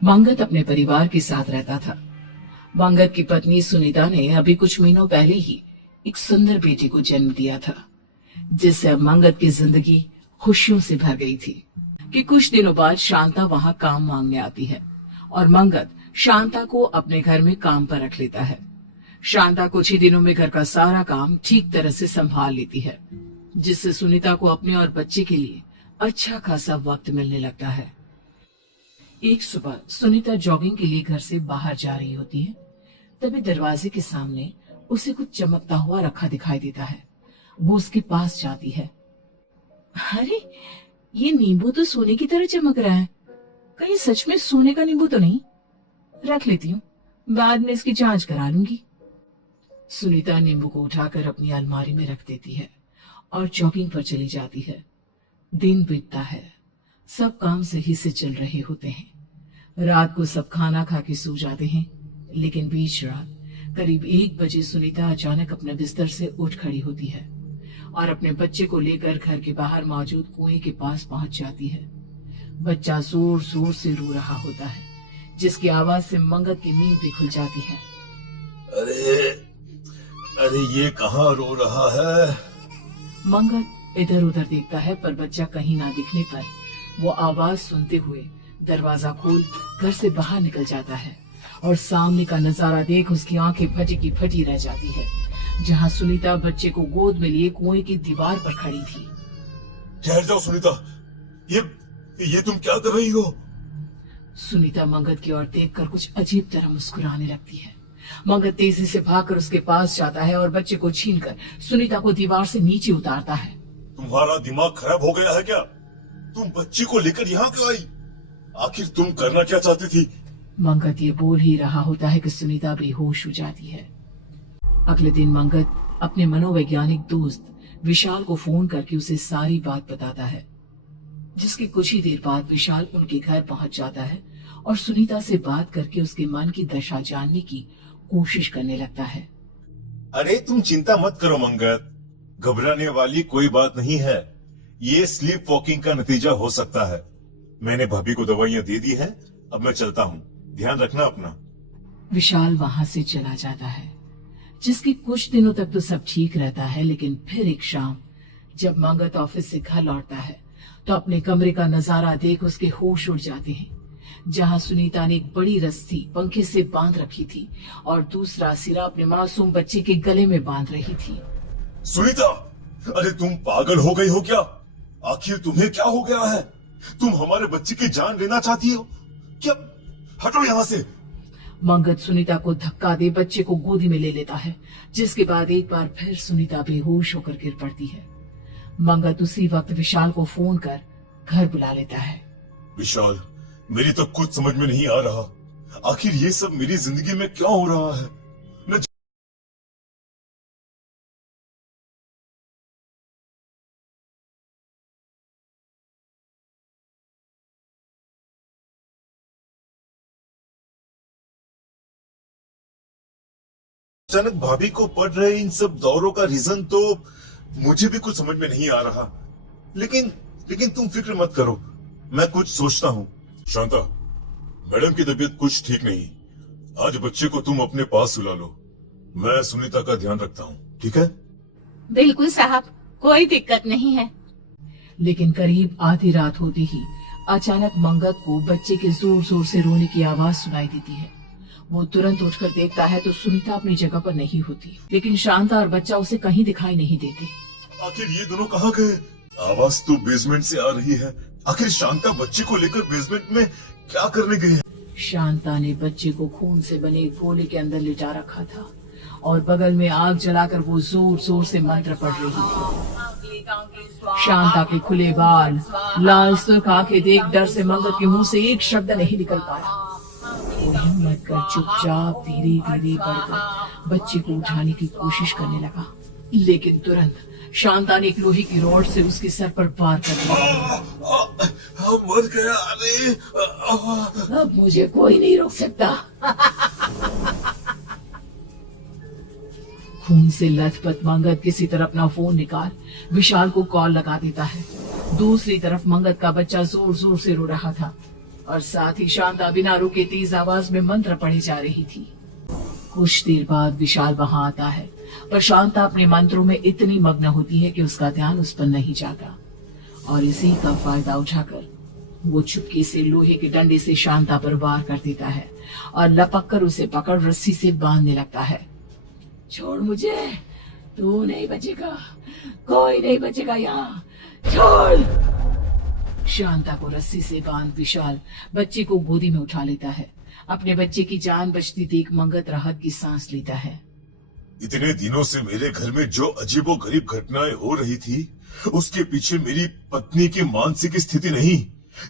मंगत अपने परिवार के साथ रहता था। मंगत की पत्नी सुनीता ने अभी कुछ महीनों पहले ही एक सुंदर बेटे को जन्म दिया था, जिससे अब मंगत की जिंदगी खुशियों से भर गई थी कि कुछ दिनों बाद शांता वहां काम मांगने आती है और मंगत शांता को अपने घर में काम पर रख लेता है। शांता कुछ ही दिनों में घर का सारा काम ठीक तरह से संभाल लेती है, जिससे सुनीता को अपने और बच्चे के लिए अच्छा खासा वक्त मिलने लगता है। एक सुबह सुनीता जॉगिंग के लिए घर से बाहर जा रही होती है, तभी दरवाजे के सामने उसे कुछ चमकता हुआ रखा दिखाई देता है। वो उसके पास जाती है। अरे, ये नींबू तो सोने की तरह चमक रहा है। कहीं सच में सोने का नींबू तो नहीं? रख लेती हूँ, बाद में इसकी जांच करा लूंगी। सुनीता नींबू को उठाकर अपनी अलमारी में रख देती है और जॉगिंग पर चली जाती है। दिन बीतता है, सब काम सही से चल रहे होते हैं। रात को सब खाना खा के सो जाते हैं, लेकिन बीच रात करीब 1 बजे सुनीता अचानक अपने बिस्तर से उठ खड़ी होती है और अपने बच्चे को लेकर घर के बाहर मौजूद कुएं के पास पहुंच जाती है। बच्चा जोर जोर से रो रहा होता है, जिसकी आवाज से मंगत की नींद भी खुल जाती है। अरे अरे, ये कहाँ रो रहा है? मंगत इधर उधर देखता है, पर बच्चा कहीं ना दिखने पर वो आवाज सुनते हुए दरवाजा खोल घर से बाहर निकल जाता है और सामने का नजारा देख उसकी आंखें फटी की फटी रह जाती है, जहां सुनीता बच्चे को गोद में लिए कुएं की दीवार पर खड़ी थी। ठहर जाओ सुनीता, ये तुम क्या कर रही हो? सुनीता मंगत की ओर देखकर कुछ अजीब तरह मुस्कुराने लगती है। मंगत तेजी से भागकर उसके पास जाता है और बच्चे को छीनकर सुनीता को दीवार से नीचे उतारता है। तुम्हारा दिमाग खराब हो गया है क्या? तुम बच्ची को लेकर यहाँ क्यों आई? आखिर तुम करना क्या चाहती थी? मंगत ये बोल ही रहा होता है कि सुनीता बेहोश हो जाती है। अगले दिन मंगत अपने मनोवैज्ञानिक दोस्त विशाल को फोन करके उसे सारी बात बताता है, जिसके कुछ ही देर बाद विशाल उनके घर पहुंच जाता है और सुनीता से बात करके उसके मन की दशा जानने की कोशिश करने लगता है। अरे तुम चिंता मत करो मंगत, घबराने वाली कोई बात नहीं है। ये स्लीप वॉकिंग का नतीजा हो सकता है। मैंने भाभी को दवाइयां दे दी हैं, अब मैं चलता हूँ, ध्यान रखना अपना। विशाल वहां से चला जाता है, जिसके कुछ दिनों तक तो सब ठीक रहता है, लेकिन फिर एक शाम जब मंगत ऑफिस से घर लौटता है तो अपने कमरे का नजारा देख उसके होश उड़ जाते हैं, जहां सुनीता ने एक बड़ी रस्सी पंखे से बांध रखी थी और दूसरा सिरा अपने मासूम बच्चे के गले में बांध रही थी। सुनीता, अरे तुम पागल हो गई हो क्या? आखिर तुम्हें क्या हो गया है? तुम हमारे बच्चे की जान लेना चाहती हो क्या? हटो यहाँ से। मंगत सुनीता को धक्का दे बच्चे को गोदी में ले लेता है, जिसके बाद एक बार फिर सुनीता बेहोश होकर गिर पड़ती है। मंगत उसी वक्त विशाल को फोन कर घर बुला लेता है। विशाल, मेरी तो कुछ समझ में नहीं आ रहा, आखिर ये सब मेरी जिंदगी में क्या हो रहा है? मैं अचानक भाभी को पड़ रहे इन सब दौरों का रीजन तो मुझे भी कुछ समझ में नहीं आ रहा। लेकिन लेकिन तुम फिक्र मत करो, मैं कुछ सोचता हूँ। शांता, मैडम की तबीयत कुछ ठीक नहीं, आज बच्चे को तुम अपने पास सुला लो, मैं सुनीता का ध्यान रखता हूँ, ठीक है? बिल्कुल साहब, कोई दिक्कत नहीं है। लेकिन करीब आधी रात होती ही अचानक मंगत को बच्चे के जोर जोर से रोने की आवाज सुनाई देती है। वो तुरंत उठकर देखता है तो सुनीता अपनी जगह पर नहीं होती, लेकिन शांता और बच्चा उसे कहीं दिखाई नहीं देते। आखिर ये दोनों कहाँ गए? आवाज तो बेसमेंट से आ रही है। आखिर शांता बच्चे को लेकर बेसमेंट में क्या करने गई है? शांता ने बच्चे को खून से बने गोले के अंदर लिटा रखा था और बगल में आग जलाकर वो जोर जोर से मंत्र पढ़ रही थी। शांता के खुले बाल, लाल सुर्ख आंखें देख डर से मंगत के मुंह से एक शब्द नहीं निकल पाया। वो हिम्मत कर चुपचाप धीरे धीरे बढ़कर बच्चे को उठाने की कोशिश करने लगा, लेकिन तुरंत शांता ने एक लोहे की रॉड से उसके सर पर वार कर दिया। मर गया। अरे अब मुझे कोई नहीं रोक सकता। खून से लथपथ मंगत किसी तरह अपना फोन निकाल विशाल को कॉल लगा देता है। दूसरी तरफ मंगत का बच्चा जोर जोर से रो रहा था और साथ ही शांता बिना रुके तेज आवाज में मंत्र पढ़ी जा रही थी। कुछ देर बाद विशाल वहां आता है, पर शांता अपने मंत्रों में इतनी मग्न होती है कि उसका ध्यान उस पर नहीं जाता, और इसी का फायदा उठाकर वो चुपके से लोहे के डंडे से शांता पर वार कर देता है और लपक कर उसे पकड़ रस्सी से बांधने लगता है। छोड़ मुझे, तू नहीं बचेगा, कोई नहीं बचेगा यहाँ, छोड़। शांता को रस्सी से बांध विशाल बच्चे को गोदी में उठा लेता है। अपने बच्चे की जान बचती देख मंगत राहत की सांस लेता है। इतने दिनों से मेरे घर में जो अजीबोगरीब घटनाएं हो रही थी, उसके पीछे मेरी पत्नी की मानसिक स्थिति नहीं,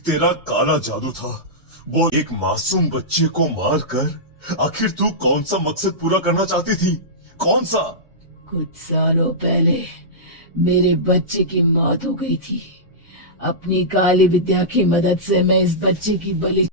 तेरा काला जादू था। वो एक मासूम बच्चे को मारकर आखिर तू कौन सा मकसद पूरा करना चाहती थी? कौन सा? कुछ सालों पहले मेरे बच्चे की मौत हो गई थी। अपनी काली विद्या की मदद से मैं इस बच्चे की बलि